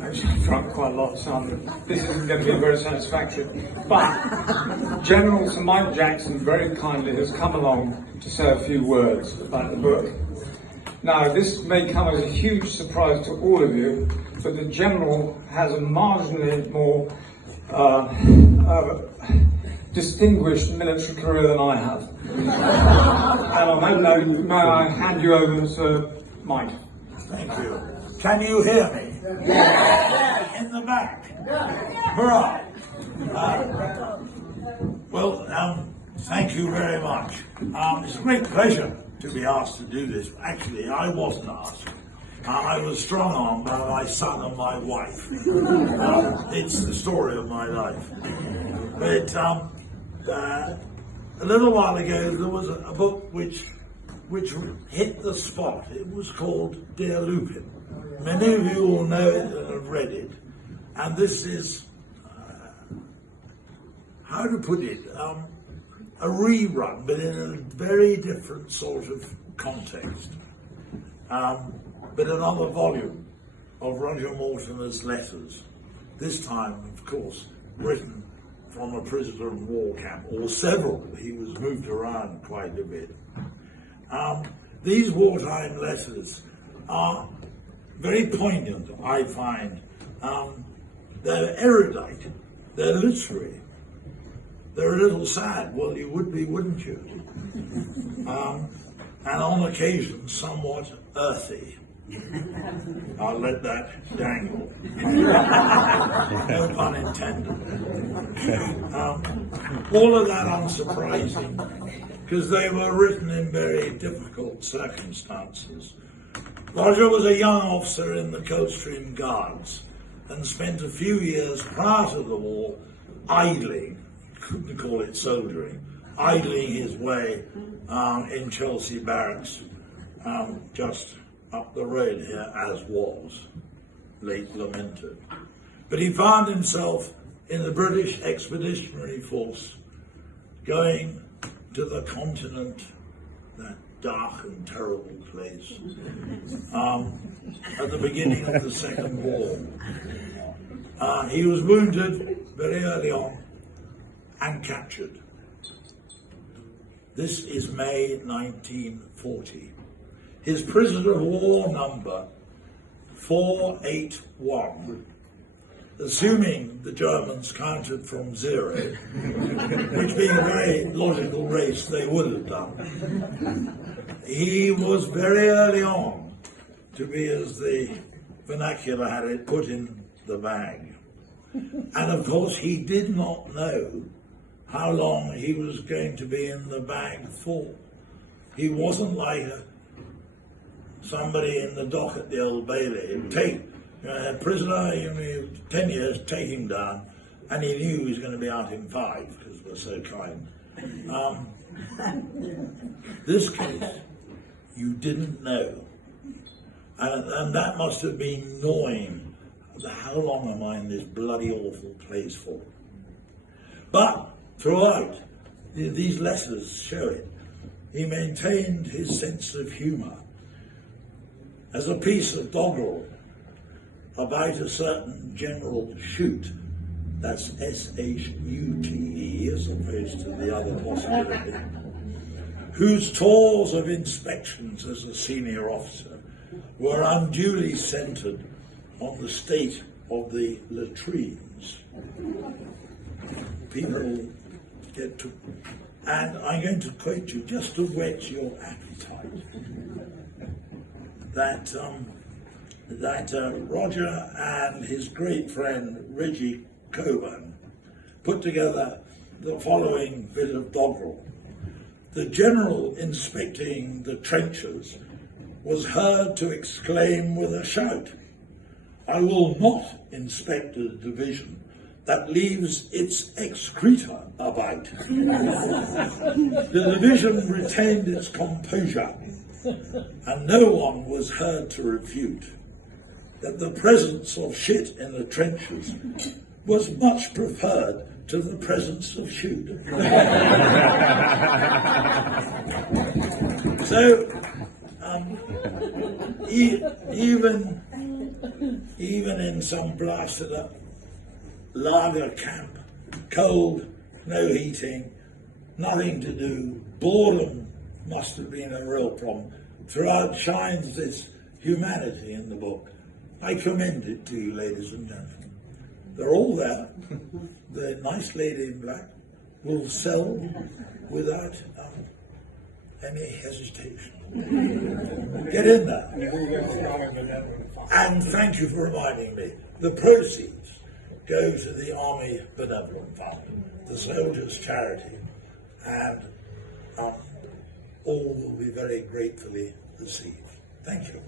I've drunk quite a lot, so this isn't going to be very satisfactory. But General Sir Mike Jackson very kindly has come along to say a few words about the book. Now, this may come as a huge surprise to all of you, but the General has a marginally more distinguished military career than I have. And on that note, may I hand you over to Mike. Thank you. Can you hear me? Yeah. In the back. Yeah. Hurrah. Thank you very much. It's a great pleasure to be asked to do this. Actually, I wasn't asked. I was strung on by my son and my wife. It's the story of my life. But a little while ago, there was a book which hit the spot. It was called Dear Lupin. Many of you will know it and have read it. And this is, how to put it, a rerun, but in a very different sort of context. But another volume of Roger Mortimer's letters. This time, of course, written from a prisoner of war camp, or several. He was moved around quite a bit. These wartime letters are very poignant, I find. They're erudite, they're literary, they're a little sad. Well, you would be, wouldn't you? And on occasion, somewhat earthy. I'll let that dangle. No pun intended. All of that unsurprising, because they were written in very difficult circumstances. Roger was a young officer in the Coldstream Guards and spent a few years prior to the war idling, couldn't call it soldiering, idling his way in Chelsea Barracks, just up the road here, as was, late lamented. But he found himself in the British Expeditionary Force, going to the continent, that dark and terrible place, at the beginning of the Second War. He was wounded very early on and captured. This is May 1940. His prisoner of war number 481, assuming the Germans counted from 0, which being a very logical race they would have done. He was very early on to be, as the vernacular had it, put in the bag. And of course he did not know how long he was going to be in the bag for. He wasn't like somebody in the dock at the Old Bailey. Take a prisoner, 10 years, take him down, and he knew he was going to be out in 5 because we're so kind. This case, you didn't know, and that must have been gnawing. How long am I in this bloody awful place for? But throughout, these letters show it. He maintained his sense of humour. As a piece of doggerel about a certain General Shute, that's S-H-U-T-E, as opposed to the other possibility, whose tours of inspections as a senior officer were unduly centred on the state of the latrines. People get to, and I'm going to quote you just to whet your appetite, that Roger and his great friend Reggie Coburn put together the following bit of doggerel. The general inspecting the trenches was heard to exclaim with a shout, "I will not inspect a division that leaves its excreta about." The division retained its composure, and no one was heard to refute that the presence of shit in the trenches was much preferred to the presence of shoot. So even in some blasted up lager camp, cold, no heating, nothing to do, boredom must have been a real problem. Throughout shines this humanity in the book. I commend it to you, ladies and gentlemen. They're all there. The nice lady in black will sell without any hesitation. Get in there. And thank you for reminding me. The proceeds go to the Army Benevolent Fund, the Soldiers' Charity, and all will be very gratefully received. Thank you.